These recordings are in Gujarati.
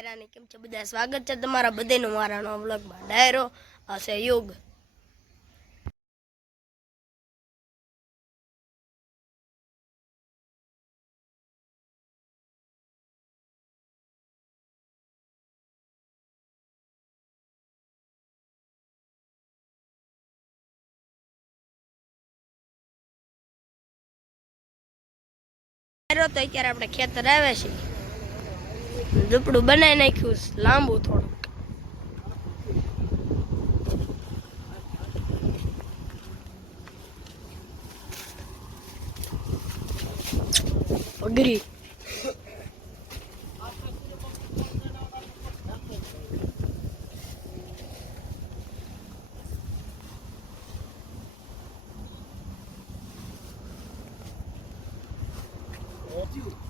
ડાયરાની કેમ છે? બધા સ્વાગત છે તમારા બધાનું. મારા નો બ્લોગમાં ડાયરો હશે યુગ. તો અત્યારે આપણે ખેતર આવે છે. ઝૂંપડું બનાવી નાખ્યું છે લાંબુ થોડુંક અઘરી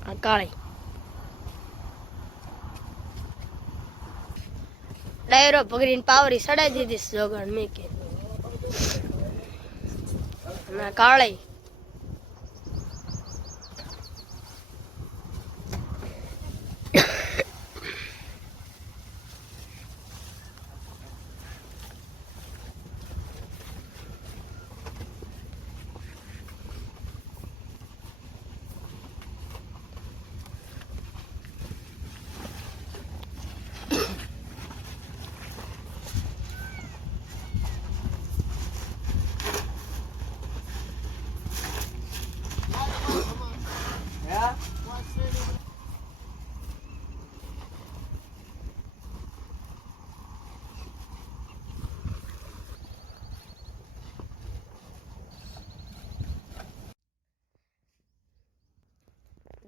આ કાળી ડાયરો પકડીને પાવરી સડાઈ દીધી જોગણ મીકી. કાળી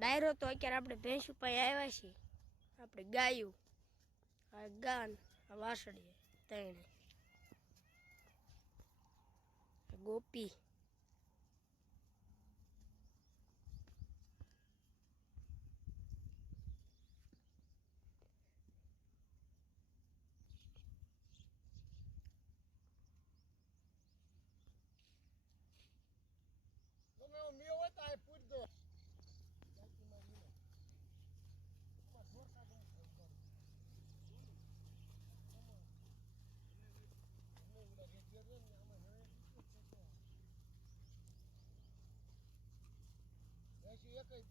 ડાયરો તો અત્યારે આપણે ભેંસ ઉપર આવ્યા છીએ. આપણે ગાયું, આ ગાન, આ વાસળી ત્રણે આ ગોપી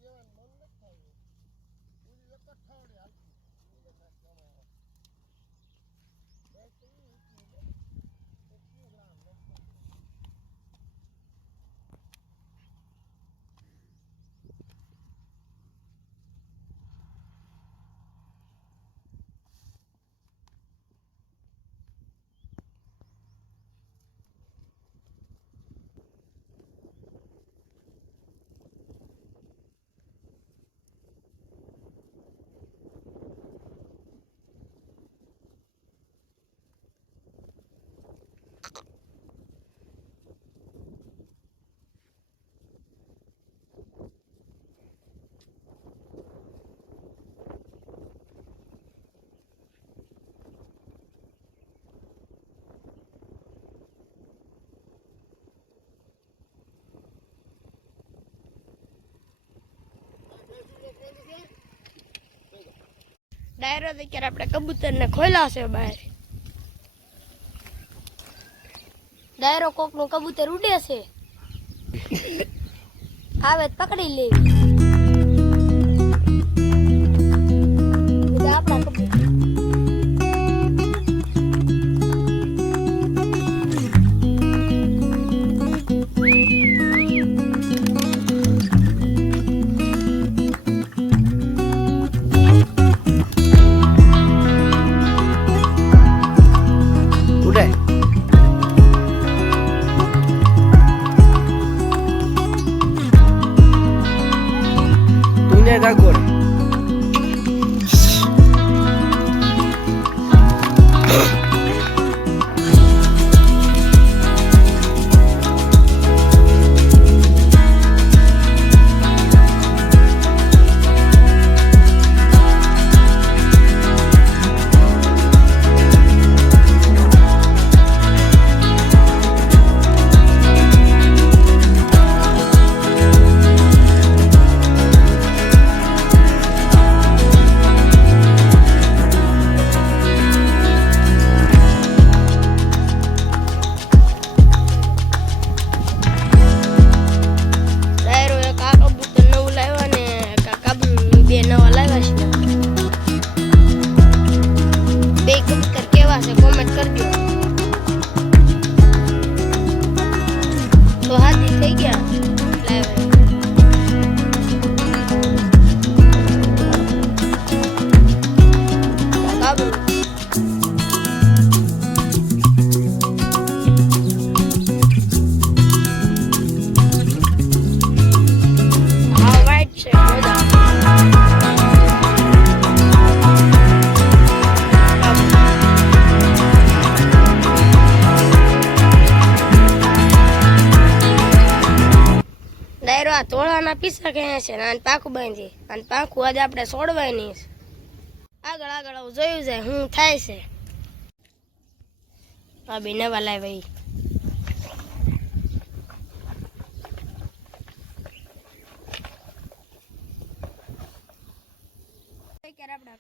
ડાયરો અત્યારે આપણે કબૂતરને ખોલ્યા છે બહાર. ડાયરો કોકનું કબૂતર ઉડે છે. આવે પકડી લેવી આપણા કબૂતર. এনজয় থাকুন કોમેન્ટ કરજો. છે ને આને પાકું બાંધી અને પાકું આજે આપણે છોડવાની છે. આગળ આગળ આવું જોયું છે શું થાય છે. આ બી નવા લાવ્યા ઈ.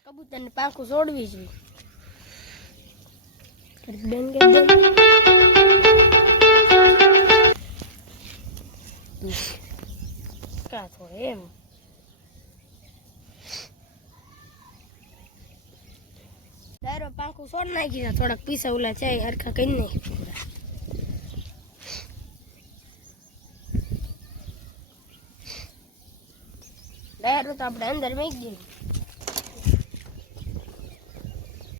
કબૂતર ને પાંખું છોડવી જોઈએ. છોડ નાખી છે થોડાક પીસા ઉલા છે હરખા કરી નાખી. દારો તો આપણે અંદર મેં દીધું